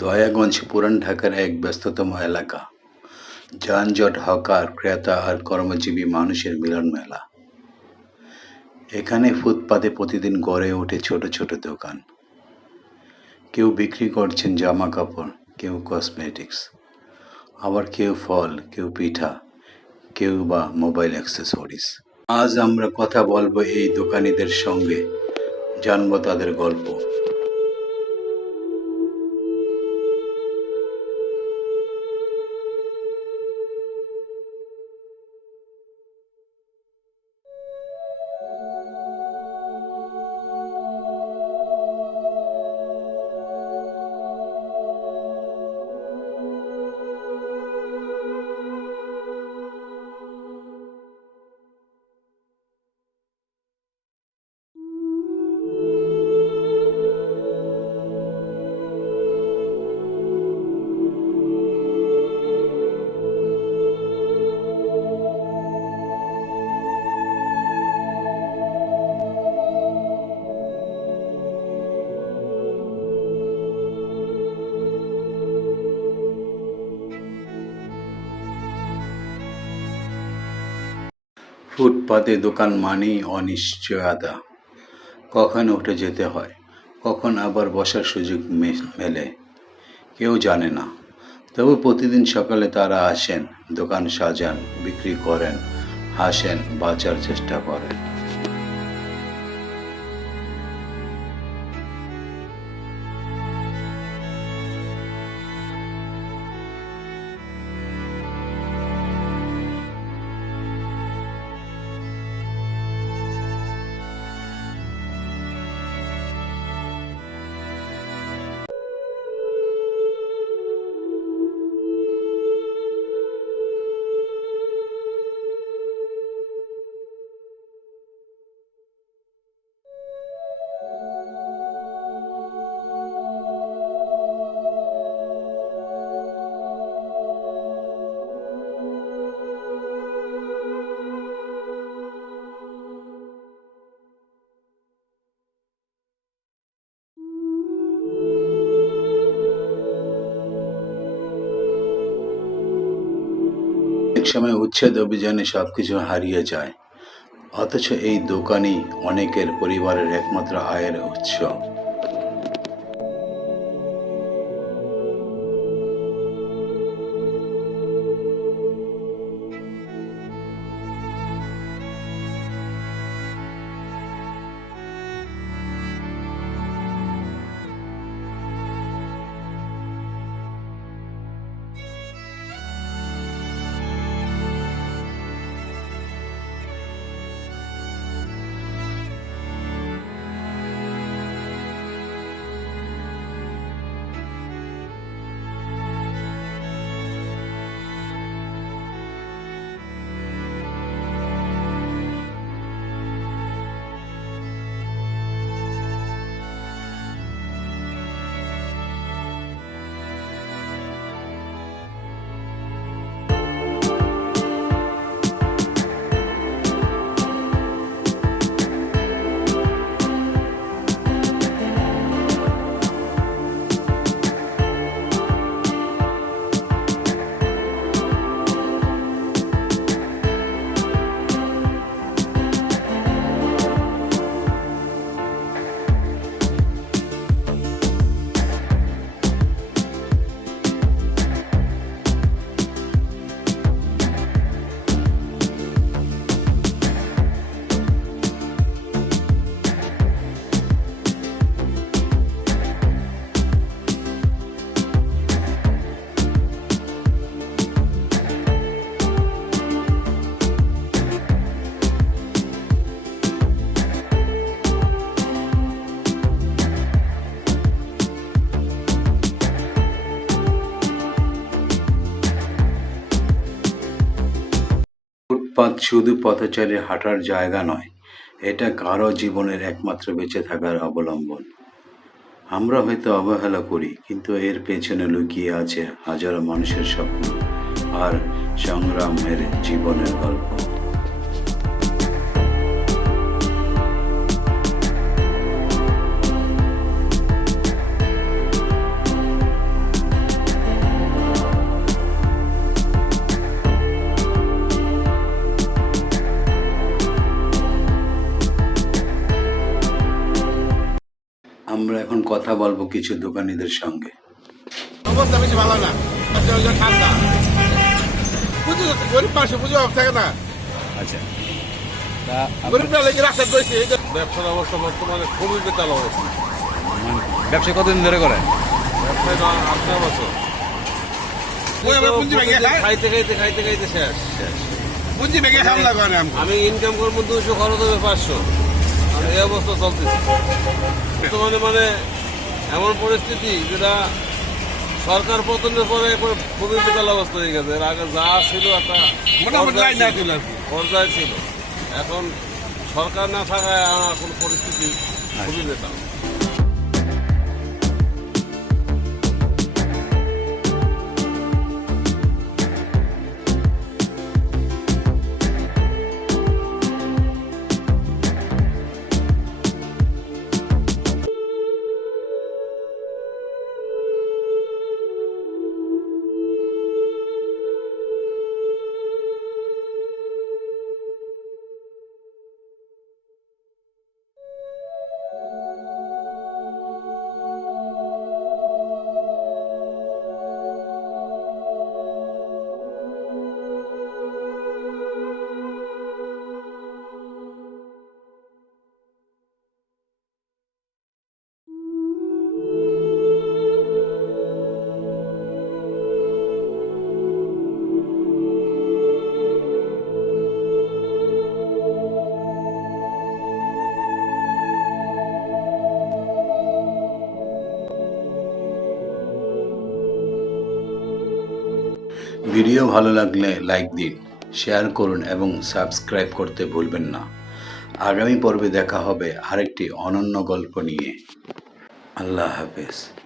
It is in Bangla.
দয়াগঞ্জ পুরান ঢাকার এক ব্যস্ততম এলাকা। যানজট, হকার, ক্রেতা আর কর্মজীবী মানুষের মিলন মেলা এখানে ফুটপাতে প্রতিদিন গড়ে ওঠে ছোট ছোট দোকান। কেউ বিক্রি করছেন জামা কাপড় কেউ কসমেটিক্স আবার কেউ ফল, কেউ পিঠা, কেউ বা মোবাইল অ্যাক্সেসরিজ আজ আমরা কথা বলব এই দোকানিদের সঙ্গে, জানব তাদের গল্প। ফুটপাতে দোকান মানেই অনিশ্চয়তা। কখন উঠে যেতে হয়, কখন আবার বসার সুযোগ মেলে, কেউ জানে না। তবু প্রতিদিন সকালে তারা আসেন, দোকান সাজান, বিক্রি করেন, হাসেন, বাঁচার চেষ্টা করেন। সময় উচ্ছেদ অভিযানে সব কিছু হারিয়ে যায়। অথচ এই দোকানই অনেকের পরিবারের একমাত্র আয়ের উৎস। ফুটপাত শুধু পথচারীর হাঁটার জায়গা নয়, এটা কারও জীবনের একমাত্র বেঁচে থাকার অবলম্বন। আমরা হয়তো অবহেলা করি, কিন্তু এর পেছনে লুকিয়ে আছে হাজারো মানুষের স্বপ্ন আর সংগ্রামের জীবনের গল্প। কিছু দোকানিদের সঙ্গে। অবস্থা বেশি ভালো না। আচ্ছা, ঠান্ডা। পুজো গরিব মানুষ পুজো থাকে না। আচ্ছা। লেগে ব্যবসার অবস্থা বর্তমানে খুবই বেতাল অবস্থা। ব্যবসা কতদিন ধরে করেন? ব্যবসায় আট নয় বছর? খাইতে খাইতে খাইতে খাইতে শেষ শেষ। পুঁজি ভেঙে হামলা করে আমি আমি ইনকাম করব দুশো খরচ হবে পাঁচশো। আর এই অবস্থা চলতেছে। বর্তমানে মানে এমন পরিস্থিতি যেটা সরকার পতনের পরে খুবই বেতাল অবস্থা হয়ে গেছে। এর আগে যা ছিল একটা পর্যায় ছিল। এখন সরকার না থাকায় এখন পরিস্থিতি খুবই বেতাল ভিডিও ভালো লাগলে লাইক দিন, শেয়ার করুন এবং সাবস্ক্রাইব করতে ভুলবেন না। আগামী পর্বে দেখা হবে আরেকটি অনন্য গল্প নিয়ে। আল্লাহ হাফেজ।